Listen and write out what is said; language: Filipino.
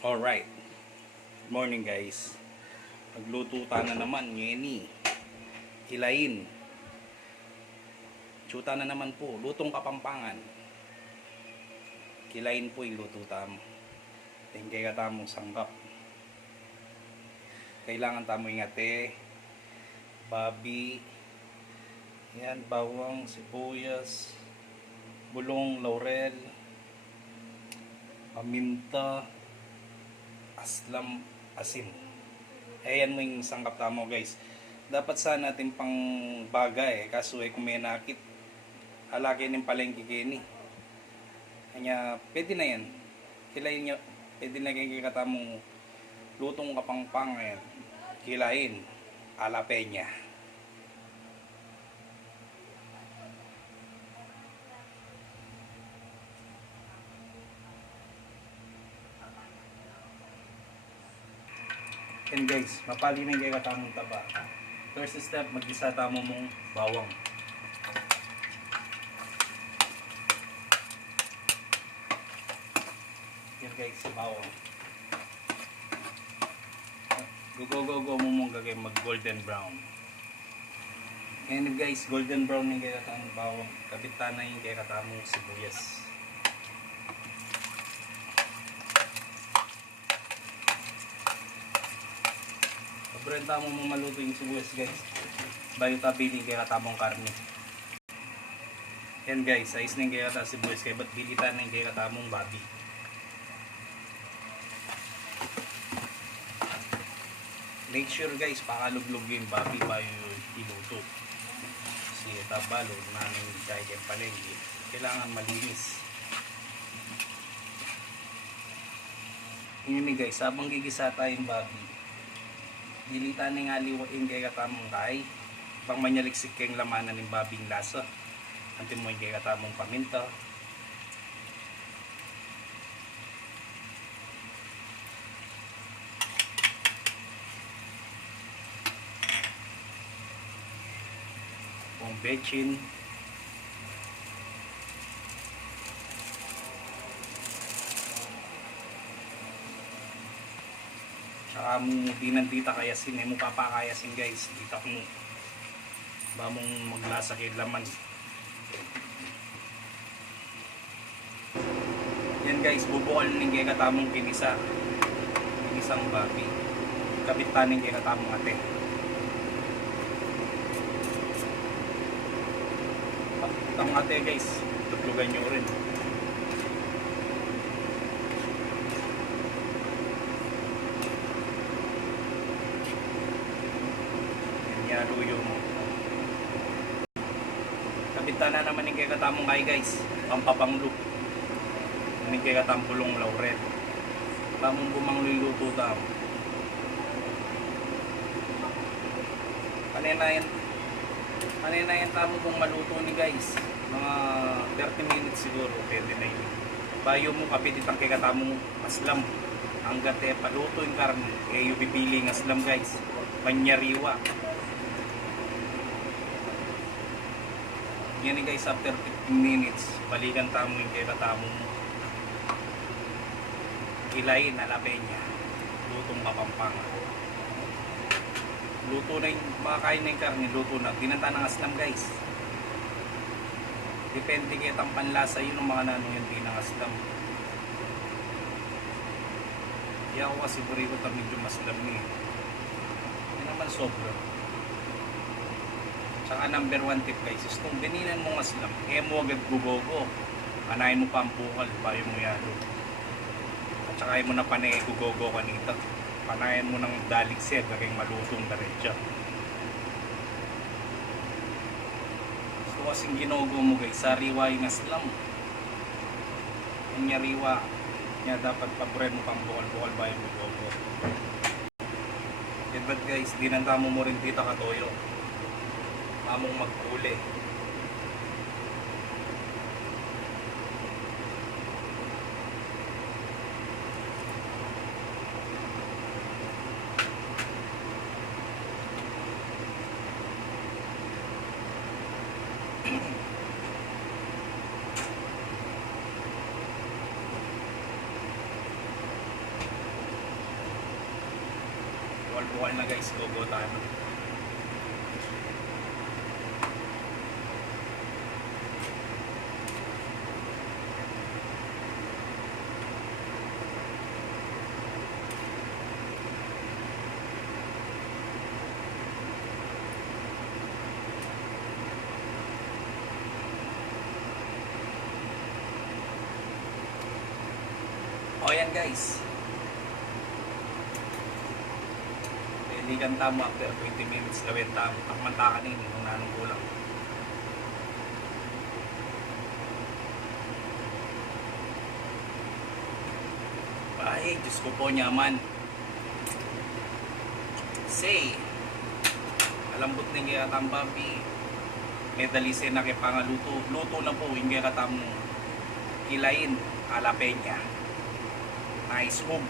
Alright, good morning guys. Nagluto ta na naman, ngeni. Hilain. Tsuta na naman po, lutong Kapampangan. Kilain po yung luto tam. Tingkay ka tamong sanggap. Kailangan tamo ingate, babi, yan, bawang, sibuyas, bulong, laurel, paminta, aslam, asin. Ayan mo yung sanggap tamo guys. Dapat sana natin pang bagay kaso kung may nakit halaki ng palengke kini. Kanya pwede na yan. Kilain nyo, pwede na kayo katamong lutong Kapampangan. Kilain, ala peña. And guys, mapali na kayo katamong taba. First step, mag-isa tamo mong bawang. Yan guys, bawang. Go mo mong gagay mag golden brown. And guys, golden brown yung kaya katamong bawang. Kabitan na yung kaya katamong sibuyas. Pabrenta mo maluto yung sibuyas guys. Bayo tabiling kaya katamong karne. Yan guys, size na yung kaya katamong sibuyas. Kaya ba't bilitan na yung kaya katamong babi. Make sure guys, pakaluglog yung babi bayo iluto. Kasi tabalo namin kahit yung palengke. Kailangan malinis. Yun guys, habang gigisa tayong babi, dilitan ng aliwain kaya katamong kay. Pang manyaliksik kayong lamanan ng babing lasa. Antin mo yung kaya katamong paminta. Kung bechin, tsaka mo binandita kayasin, mo papakayasin guys, dita mo ba mong maglasa kay laman. Yan guys, bubukal ng kaya katamong kinisang babi, kabitan ng kaya katamong ate. Ang ate guys, tutlugan nyo rin. Yan yung kabitan na naman yung kaya katamong kay guys, pampapanglo yung kaya katamong pulong laurel. Tamong bumanglo yung luto tamo. Kanina yan tamo kung maluto ni guys. Mga 30 minutes siguro, pwede na yun. Bayo mo kapitit ang kaya katamong aslam. Hanggat paluto yung karne, yung pipili ng aslam guys. Panyariwa. Yan guys, after 15 minutes, balikan tamo yung kaya katamong kilain na lapeña. Lutong Kapampangan. Luto na yung makakain na yung karne, luto na. Ginanta ng aslam guys. Depende kayo ang panlasa yun ng mga nanong yung pinangaslam. Kaya ako kasi buri ko ito medyo maslam eh. Hindi naman sobra. Tsaka number 1 tip guys is kung bininan mo aslam, mo agad gugogo. Anayin mo pa ang bukal, bayo mo yalo. At tsaka mo na panay gugogo kanita. Panayan mo ng daligset, kayong malutong diretso. So kasing ginogo mo guys, sariwa yung aslam. Yung nyariwa, niya dapat paburin mo pang bukal-bukal ba yung gugogo. Yan ba't guys, dinantamo mo rin dito katoyo. Mamong magkuli. bukal na guys, go tayo. O yan guys, hindi kan tamo after 20 minutes gawin tamo takman ini kung nanong kulang. Ay, Diyos ko po nyaman. Say, alambot na nga tambabi. Medalise na kay pangaluto. Luto na po, hindi ka tamo kilain, alapenya. Nice home.